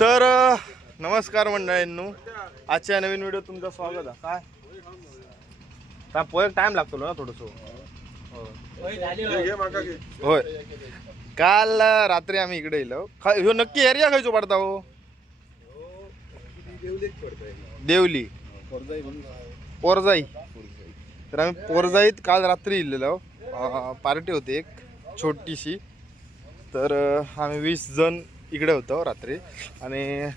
तर नमस्कार मंडळींनो. आजच्या नवीन व्हिडिओ तुमचं स्वागत आहे. काय? काय पोहे टाइम लागतो ना थोडस. होय. काल रात्री आम्ही इकडे येलो ख- ह्यो नक्की एरिया खायचो पडता हो? देवली. पोरजाई. तर आम्ही पोरजाईत काल रात्री इलेलो पार्टी होती एक छोटीशी. तर आम्ही वीस जण इकडे होतो रात्री. आणि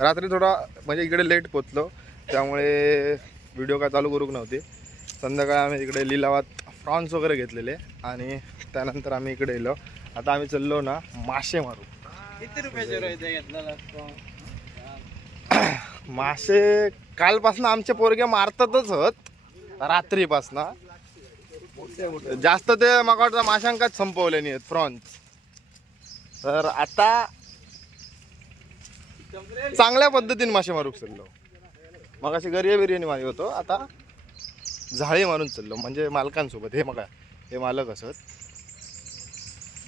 रात्री थोडा म्हणजे इकडे लेट पोचलो त्यामुळे व्हिडिओ काय चालू करूक नव्हते. संध्याकाळी आम्ही इकडे लिलावात फ्रॉन्स वगैरे घेतलेले. आणि त्यानंतर आम्ही इकडे येलो आता आम्ही चाललो ना मासे मारू किती रुपयाचे मासे कालपासून आमचे पोरगे मारतातच होत. रात्रीपासनं. जास्त ते मग वाटतं माशांकाच संपवले नाही आहेत फ्रॉन्स तर आता चांगल्या पद्धतीने मासे मारूक चाललो. मग अशी गरिया बिर्याणी मारी होतो आता झाळी मारून चाललो म्हणजे मालकांसोबत हे मग हे मालक असत.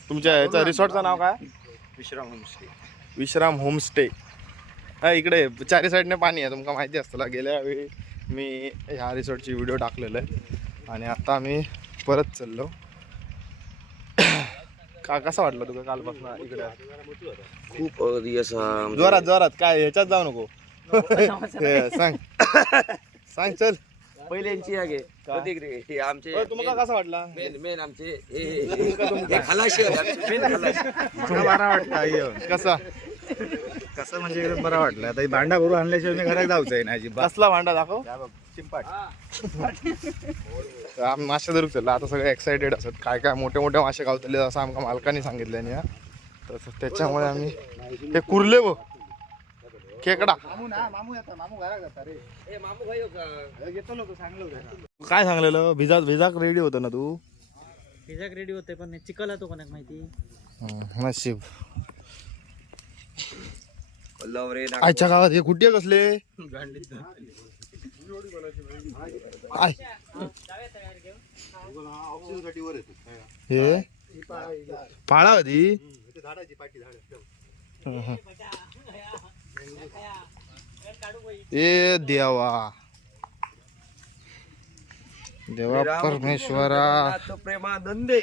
तुमच्या याचं रिसॉर्टचं नाव काय? विश्राम होमस्टे. विश्राम होमस्टे. हा इकडे चारी साईडने पाणी आहे तुमका माहिती असतं गेल्या वेळी मी ह्या रिसॉर्टची व्हिडिओ टाकलेलं आहे. आणि आता आम्ही परत चाललो. का कसा वाटलं तुला कालपासून इकडे खूप अगदी असा जोरात जोरात. काय ह्याच्यात जाऊ नको. हे, सांग. सांग चल. पहिल्यांची आहे प्रतीक रे. हे आमचे अ, तुम्हाला कसा वाटला? मेन मेन आमचे हे हे- हे खलाशी आहे आमचे. मेन खलाशी. बरा वाटतं कसा? कसं म्हणजे एकदम बरं वाटलं. आता ही भांडा भरून आणल्याशिवाय मी घरात जाऊच आहे ना अजिबात. कसला भांडा दाखव. चिंपाट. तर आम्ही मासे धरूक चाललो आता सगळे एक्सायटेड असत काय काय मोठे मोठे मासे गावतले असं आमका मालकाने सांगितलं नाही तर त्याच्यामुळे आम्ही हे कुर्ले व खेकडा मामू ना मामू येतात मामू घरात जाता रे मामू भाई का येतो लोक चांगलं होतं काय सांगलेलं? भिजा भिजाक रेडी होतं ना तू? पिझ्झा रेडी होते पण चिकल तो कोणाक माहिती? हं, नशीब. आजच्या गावात हे कुठे कसले? हे? पाळा होती. ए देवा. देवा परमेश्वरा. तो प्रेमानंदे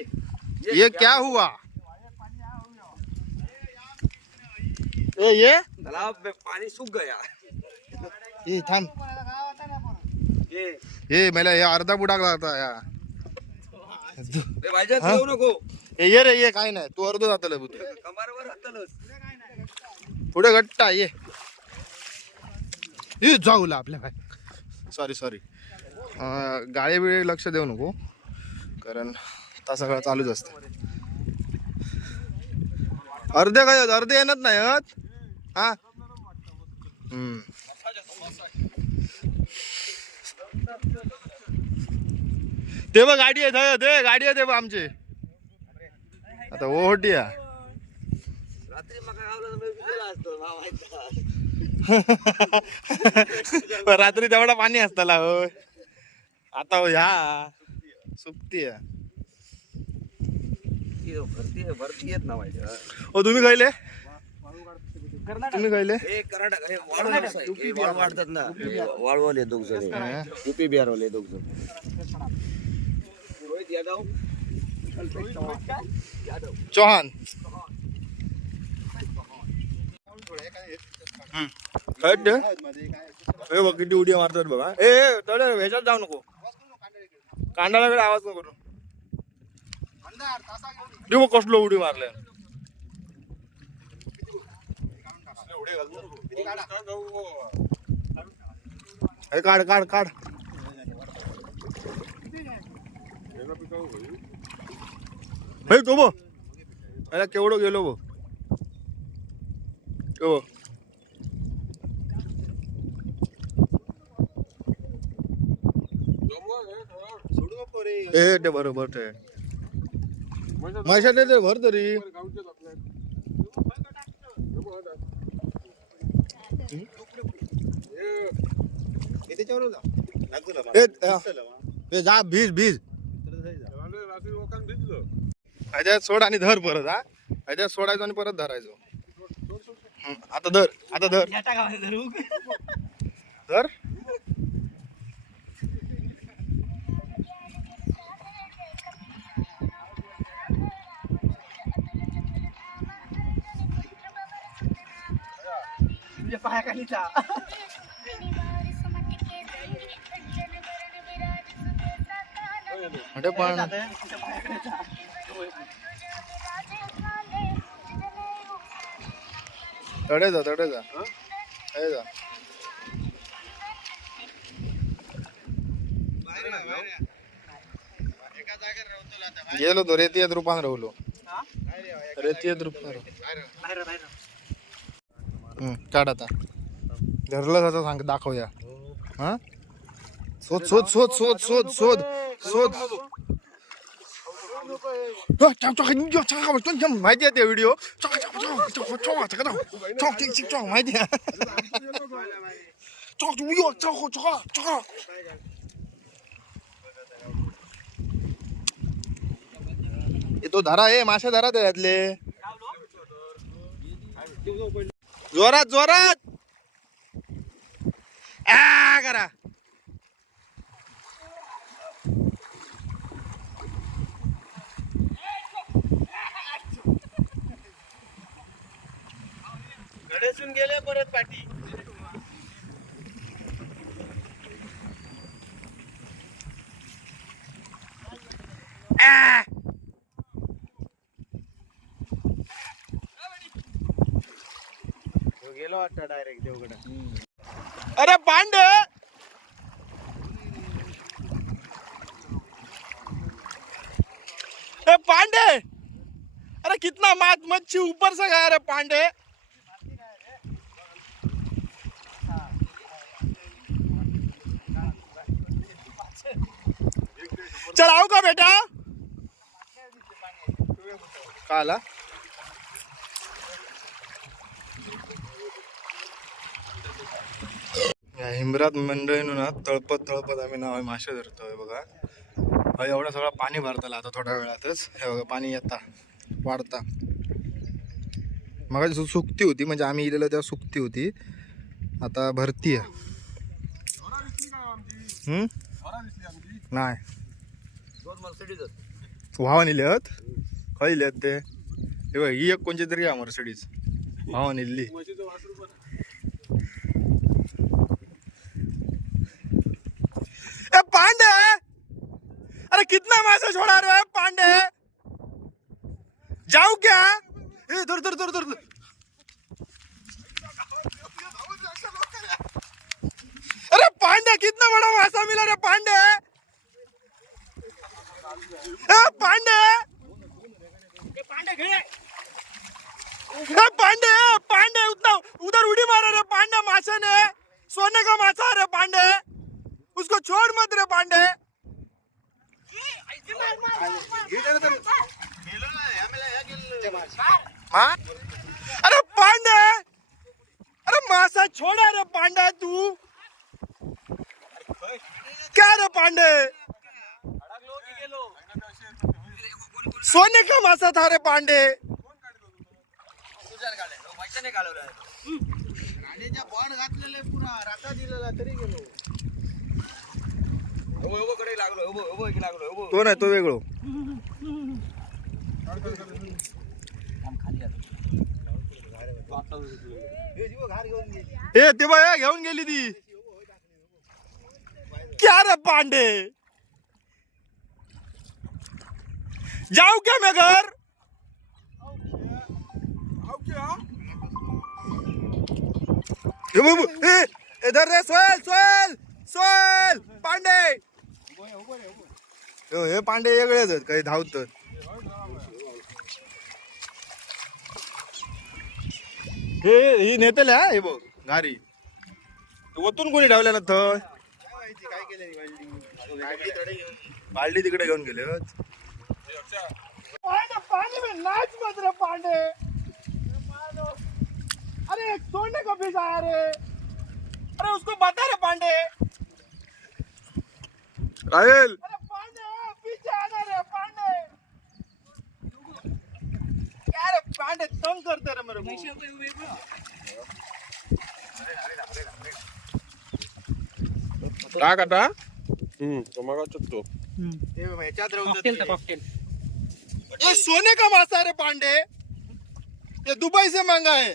ये क्या हुआ? ए ये? तालाब में पानी सूख गया। ए थांब. ये ए मला हे अर्धा बुडाक लागता या. येऊ नको. ए ये रे ये काय नाही तू अर्ध जातलं बुत कमारवर हातलच. पुढे गट्टा ये. ए जाऊला आपल्या काय. सॉरी सॉरी गाळे बिळे लक्ष देऊ नको कारण आता सगळं चालूच असतं. अर्धे काय? अर्धे येणार नाही? हा? हम्म. ते बघ गाडी आहे ते गाडी आहे ते बघ आमची. आता ओहोटी आहे. रात्री तेवढा पाणी असताला होय. आता हो ह्या सुप्ती आहे. भरती येत ना माझ्या ओ तुम्ही खायले? तुम्ही खायले हे कर्नाटक. हे वाळवण असं आहे. हे वाळू वाढतात ना. वाळवले दोघ जण. युपी बिहार वाले दोघ जण. रोहित यादव. चौहान हे बघ किती उडी मारतात बघा. ए ए, तळे ह्याच्यात जाऊ नको. कडे आवाज नको करू. बघ कसलो उडी मारले हे काढ काढ काढ. हे तो याला केवढं गेलो. ए ते बरोबर ते. ते भर तरी. ए, अ, ए, जा भीज भीज. ह्याच्यात सोड आणि धर परत हा. सोडायचो आणि परत धरायचो. हं, आता धर आता धर. धर पण तडे जा तडे जा तडे जा. गेलो तो रेतीयात रूपान रावलो रेतीयात रूपान हम्म, काढ आता. धरलं कसं सांग दाखवूया. हा? शोध शोध शोध शोध शोध शोध. शोध माहिती आहे ते व्हिडिओ माहिती आहे हे तो धरा आहे माशा धरा त्यातले जोरात जोरात आ करा गडेसून गेले परत पाठी. तो गेलो वाटतं डायरेक्ट देवगड. अरे पांडे पांडे! अरे कितना मात मच्छी ऊपर से गया रे पांडे चलाओ का बेटा काला या हिमरात मंडळीनं ना तळपत तळपत आम्ही नाव मासे धरतोय बघा. हा एवढा सगळा पाणी भरताला आता थोड्या वेळातच. हे बघा पाणी येता वाढता. मग सुकती होती म्हणजे आम्ही इलेलं तेव्हा सुकती होती. आता भरती आहे? नाही. व्हावा नेले आहेत ते. हे बघ ही एक कोणची तरी आहे मर्सिडीज व्हावा नेली ए पांडे! अरे कितना मासा छोड़ा रे पांडे! जाऊ क्या? ए दूर दूर दूर दूर अरे पांडे कितना बड़ा मासा मिला रे पांडे! पांडे! पांडे पांडे उतना उधर उड़ी मारा रे पांडे मासे ने। सोने का मासा रे पांडे। उसको छोड़ मत रे पांडे। हाँ? अरे पांडे! अरे मासा छोड़ा रे पांडा तू। क्या रे पांडे? सोने का मासा था रे पांडे। बॉन्ड घातलेले पुरा राता दिलेला तरी गेलो लागलो उभो उभो इकडे लागलो उभो तो नाही तो वेगळो. ए ते बाय घेऊन गेली ती. क्या रे पांडे? जाऊ क्या मैं घर? इधर रे सोहेल सोहेल सोहेल पांडे. हो, हे पांडे वेगळेच आहेत काही धावत. हे ही नेतले हा हे बघ घारी. ओतून कोणी ठेवल्या ना थय काय केलं बालडी? तिकडे घेऊन गेले पांडे पानी में नाच मत रहे पांडे। अरे सोने को भिजाया रे। अरे उसको बता रे पांडे। राहुल। पांडे तंग करते रहे मेरे को। क्या करता हम्म तो मगा चुप तो ये मैं चादर उतर ये सोने का मासा है रे पांडे। ये दुबई से मांगा है।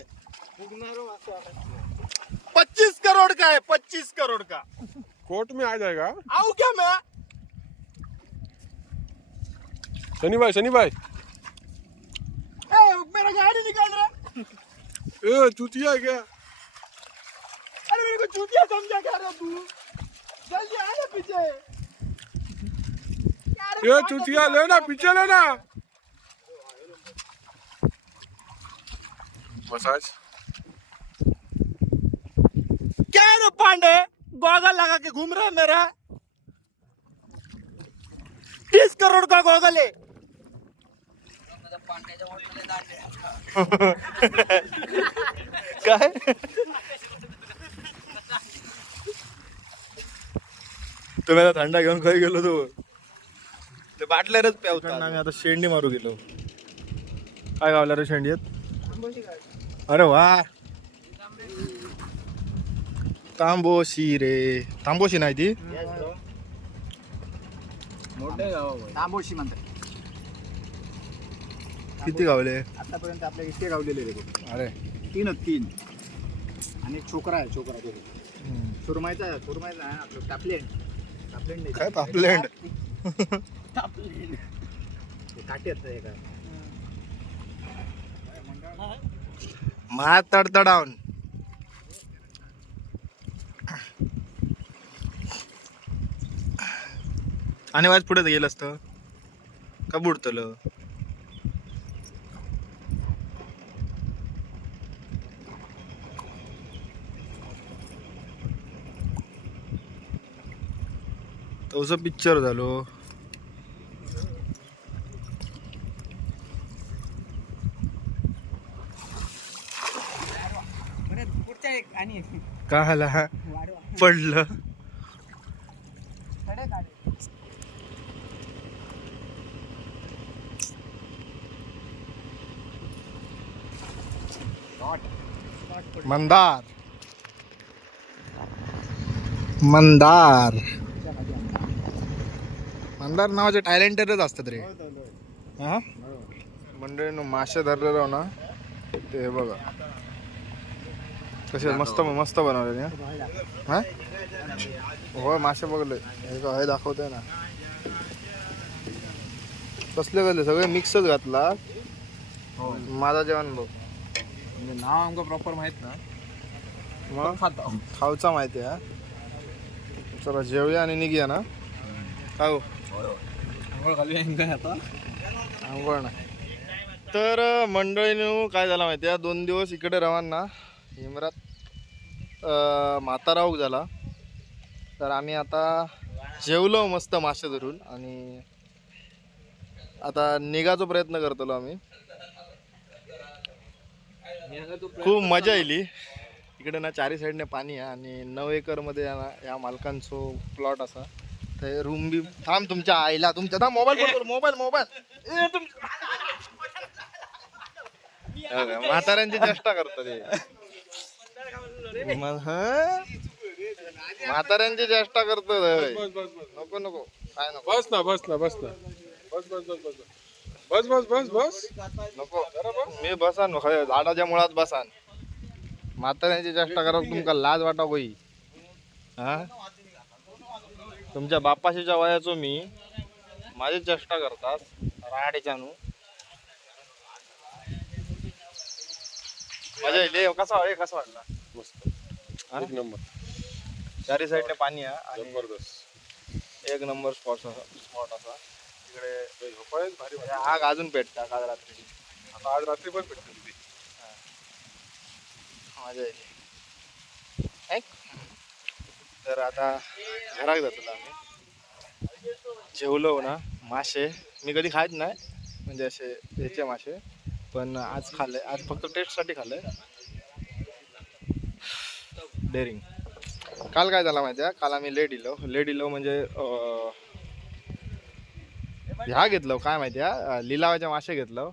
पच्चीस करोड़ का है पच्चीस करोड़ का। कोर्ट में आ जाएगा। आऊ क्या मैं? शनि भाई शनि भाई ए, मेरा गाड़ी निकाल रहा ए चूतिया क्या? अरे मेरे को चूतिया समझा क्या रहा तू? जल्दी आ ना पीछे। ये चूतिया लेना पीछे लेना। मसाज क्या है रे पांडे? गॉगल लगा के घूम रहा है मेरा। तीस करोड़ का गॉगल है। काय? तुम्ही आता थंडा घेऊन खाई गेलो तू. ते बाटल्यावरच प्यावता आम्ही आता शेंडी मारू गेलो. काय गावला रे शेंडीत अरे वा. तांबोशी रे तांबोशी नाही ती? तांबोशी म्हणतात. किती गावले? आतापर्यंत आपल्या इतके गावलेले रे बघ. अरे तीनच तीन. आणि एक छोकरा आहे छोकरा तो. सुरमायचा आहे, सुरमायचा आहे आपलं टापलेंड टापलेंड नाही. काय पापलेंड ते काठी असतं हे काय मा तडतडावन. आणि वाज पुढे गेलं असतं. का बुडतलं? तोच पिक्चर झालो. आणि का आला पडलं. मंदार. मंदार. मंदार नावाचे टॅलेंटेडच असतात रे. हा? मंडळी मासे धरलेलो ना ते हे बघा. कसे मस्त मस्त बनवले ना? हा? हो मासे बघले हे का दाखवतोय ना. कसले कसले? सगळे मिक्सच घातला. माझा जेवण बघ. म्हणजे नाव आमचं प्रॉपर माहीत ना. मग? खाऊचा माहिती आहे हा? चला जेवूया आणि निघूया ना? खाऊ. आंघोळ ना तर मंडळीनं काय झालं माहिती आहे? दोन दिवस इकडे रवाना. हिमरात अं, म्हाताराऊक झाला. तर आम्ही आता जेवलो मस्त मासे धरून आणि आता निघायचा प्रयत्न करतलो आम्ही. खूप मजा येईल इकडे ना चारी साईडने पाणी आहे आणि नऊ एकरमध्ये या मालकांचो प्लॉट असा. ते रूम बी थांब तुमच्या आईला तुमच्या थांब मोबाईल मोबाईल मोबाईल. म्हाताऱ्यांची चेष्टा करतो ते मग, हं? म्हाताऱ्यांची चेष्टा करतो रे. बस बस बस नको नको. काय नको? बस ना बस ना बस ना. बस बस बस बस बस. बस बस बस नको. मी बसान झाडाच्या मुळात बसान. म्हाताऱ्यांची चेष्टा करत तुमका लाज वाटा होई हा? तुमच्या बापाशीच्या वयाचो मी. माझी चेष्टा करतात राहाडीच्यानू मजा येईल कसा कसा वाटला? मस्त. हा? एक नंबर. चारी साईडने पाणी आहे आणि जबरदस्त. एक नंबर स्पॉट स्पॉट असा. तिकडे झोपायच भारी वाटतं. आग अजून पेटता काल रात्री. आता आज रात्री पण भेटते तुझी मजा येईल ऐक. तर आता घरात जातो आम्ही. जेवलो ना मासे. मी कधी खात नाही म्हणजे असे ह्याचे मासे. पण आज खाल्ले आज फक्त टेस्टसाठी खाल्ले. डेअरिंग. काल काय झालं माहिती आहे काल आम्ही लेट इलो. लेट इलो म्हणजे ह्या घेतलं. काय माहिती आहे लिलावाचे मासे घेतलं.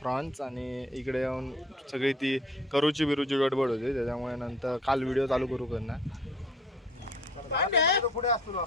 प्रॉन्स आणि इकडे येऊन सगळी ती करूची बिरूची गडबड होती. त्याच्यामुळे नंतर काल व्हिडिओ चालू करू करणार. पुढे असतो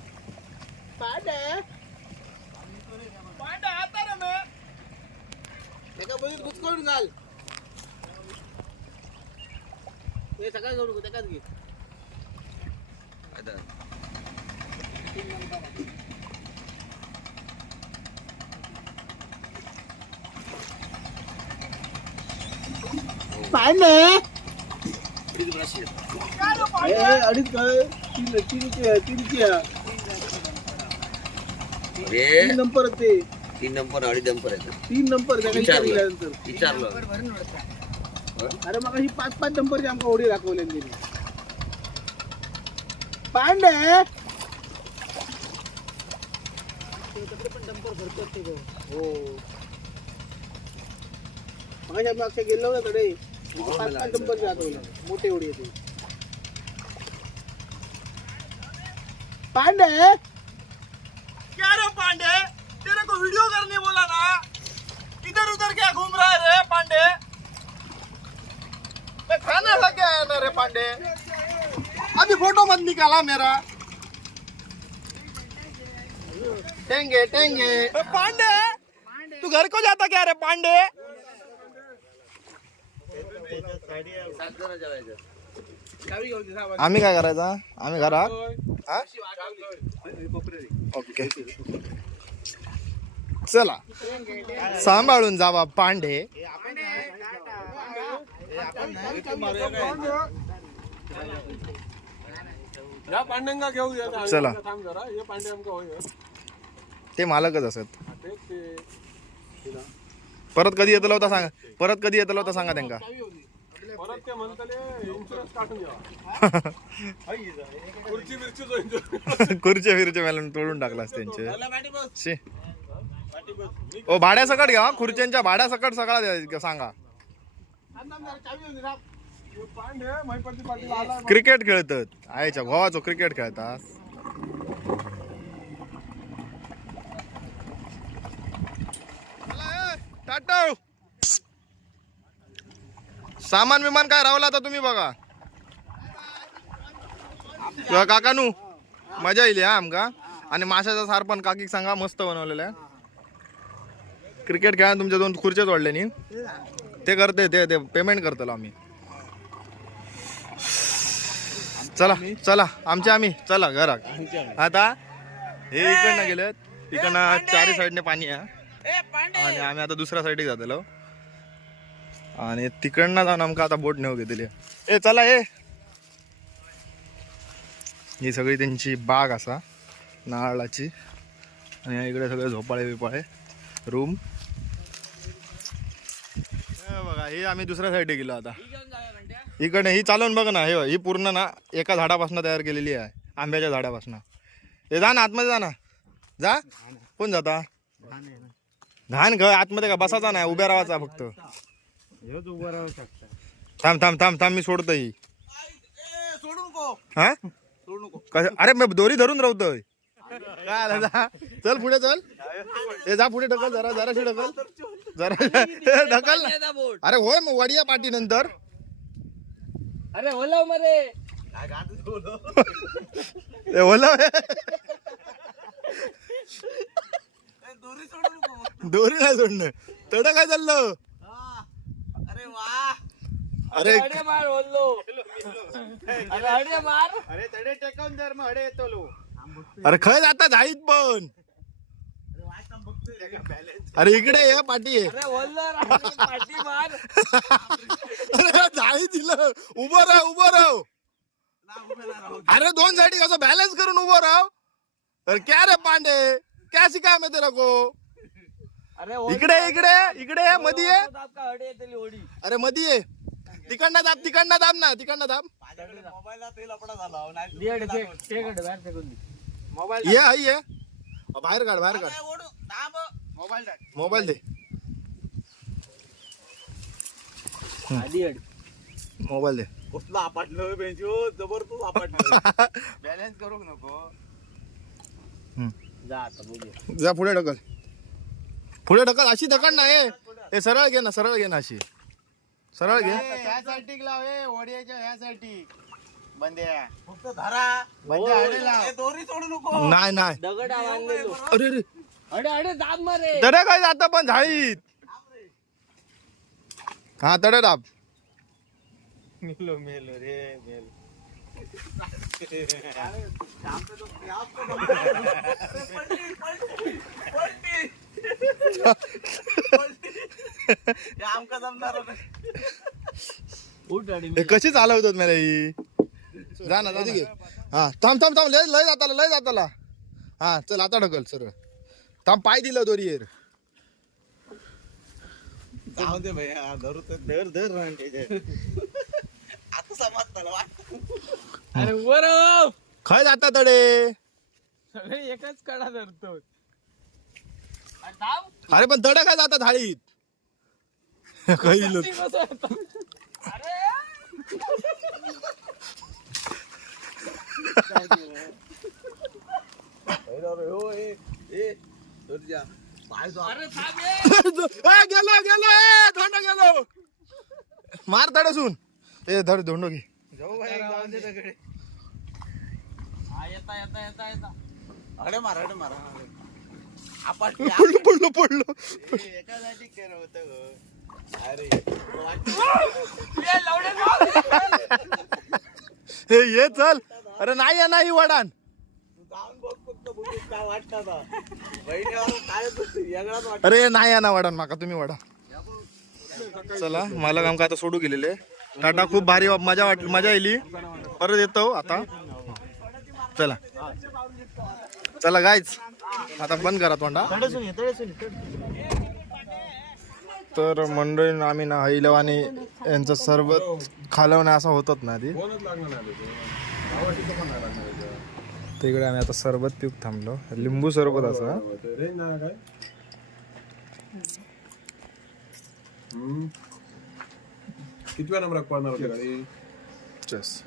பாட பாட ஆத்தாரமே தக்க போய் புச்சுக்கோடு கால் ஏ தக்கா கவுடுக்கு தக்கா அதுக்கு அதான் பாண்டே இது பிரஷ் ஏ அடிக்க திருச்சியா अरे तीन नंबर ते. तीन नंबर अडीच नंबर आहेत. तीन नंबर विचारलं. विचारल्यानंतर विचारलं. अरे मग ही पाच पाच नंबरची आमका ओढी दाखवल्या त्यांनी. पांडे! हो. मग आम्ही अक्षय गेलो ना कडे हो, पाच पाच नंबरची दाखवल्या मोठे ओढी येते पांडे! वीडियो करने बोला ना। इधर उधर क्या घूम रहा है रे पांडे? मैं खाना खा के आया ना रे पांडे। अभी फ़ोटो मत निकाला मेरा। टेंगे टेंगे। पांडे! तू घर को जाता क्या रे पांडे? आम्ही काय करायचा? आम्ही घरात? ओके. चला. सांभाळून जावा पांडे. चला. ते मालकच असत. परत कधी येतलो होता सांगा परत कधी येतलो होता सांगा त्यांका परत ते म्हणतले इन्शुरन्स काढून द्या खुर्ची बिर्ची मेलून तोडून टाकलास त्यांचे. ओ भाड्या सकट घ्या खुर्च्यांच्या भाड्या सकट सगळा द्या- सांगा. क्रिकेट खेळतात. आयच्या भावाचो क्रिकेट खेळतात. टाटा. सामान विमान काय रावला आता तुम्ही बघा. किंवा काकानू मजा येईल हा आमका. आणि माशाचा सार पण काकीक सांगा मस्त बनवलेला आहे. क्रिकेट खेळा तुमच्या दोन खुर्चे जोडले नी? ते करते ते ते पेमेंट करतलो आम्ही. चला चला आमच्या आम्ही चला घराक आता हे इकडनं गेलेत इकडनं चारी साईडने पाणी आहे. आणि आम्ही आता दुसऱ्या साईडे जातलो आणि तिकडनं जाऊन आमकां आता बोट नेऊ घेतली ए चला ए. ही सगळी त्यांची बाग असा नारळाची. आणि इकडे सगळे झोपाळे बिपाळे रूम बघा हे आम्ही दुसऱ्या साईडे गेलो आता. इकडे ही चालवून बघ ना हे ही पूर्ण ना एका झाडापासून तयार केलेली आहे आंब्याच्या झाडापासून. हे जा ना आतमध्ये जा ना. जा. कोण जाता? धान घ आतमध्ये का? बसाचा नाही उभ्या राहायचा फक्त. थांब थांब थांब थांब मी सोडतो ही. हा? अरे मी दोरी धरून राहतोय. काय चल पुढे चल. ए जा पुढे ढकल जरा जराशी ढकल. जरा ए, ढकल ना. अरे होय मग वडिया पाठी नंतर. अरे ओलाव मरे. ए, ओला दोरी नाही सोडणं. तड काय चाललं? अरे मार ओल्लो. अरे अडे मार. अरे तडे टेकवून जर मग हडे येतो लो अरे खय जाता जाईत पण. अरे इकडे ये पाठी ये. अरे जाई दिलं. उभं राह उभं राह. अरे दोन साठी कसं बॅलन्स करून उभं राव तर क्या रे पांडे? क्या सिकाय में तेरा को? अरे इकडे इकडे इकडे होडी. अरे मध्ये ये. तिकडनं दाब तिकडनं दाब ना तिकडनं दाब. ये आई ये. बाहेर काढ बाहेर काढ. मोबाईल दे. मोबाईल दे. कसलं आपटलं बेंचो? जबरदस्त आपटलं बॅलन्स करू नको? जा पुढे ढकल. पुढे ढकल अशी ढकल ना हे सरळ घे ना सरळ घे ना अशी. सरळ घे. ह्यासाठी लाव हे ओडियाच्या ह्यासाठी. बंद्या. फक्त धरा. बंद्या दोरी सोडू नको. नाही नाही. दगड अरे रे अडे अडे दाब मारे. तडे काय जाता पण झाडीत. हा तडे दाब. मेलो मेलो रे मेलो. आमका जमणार कशी चालवतात मला ही? जा ना घे हा थांब थांब थांब. लय लय जाताला लय जाताला. हा चल आता ढकल सरळ. थांब पाय दिलं दोरीवर जाऊ दे भैया धरू तर. धर धर आता अरे बरं खय जाता तडे. सगळे एकच कडा धरतो. अरे पण तडे काय जातात काही लोक ए, गेलो गेलो ए, धोंडो गेलो. मार तडसून ए धड धोंडो घे. जाऊ भाई जाऊ दे दगडे. येता येता येता येता. अडे मार अडे मार. आपण पडलो पडलो पडलो. केलं होतं. अरे हे ये चल. अरे नाही नाही वडान अरे नाही ना वडान माका तुम्ही वडा. चला मला काम का आता सोडू गेलेले. टाटा खूप भारी वा- मजा वाटली मजा येईल परत येतो आता. चला. चला गायच आता बंद करा तोंडा. तर मंडळी आम्ही ना हैलव आणि यांचं सर्व खालवणे असं होतच ना ती त्याचं. तिकडे आम्ही आता सरबत पिऊक थांबलो लिंबू सरबत असं. कितव्या होती गाडी चस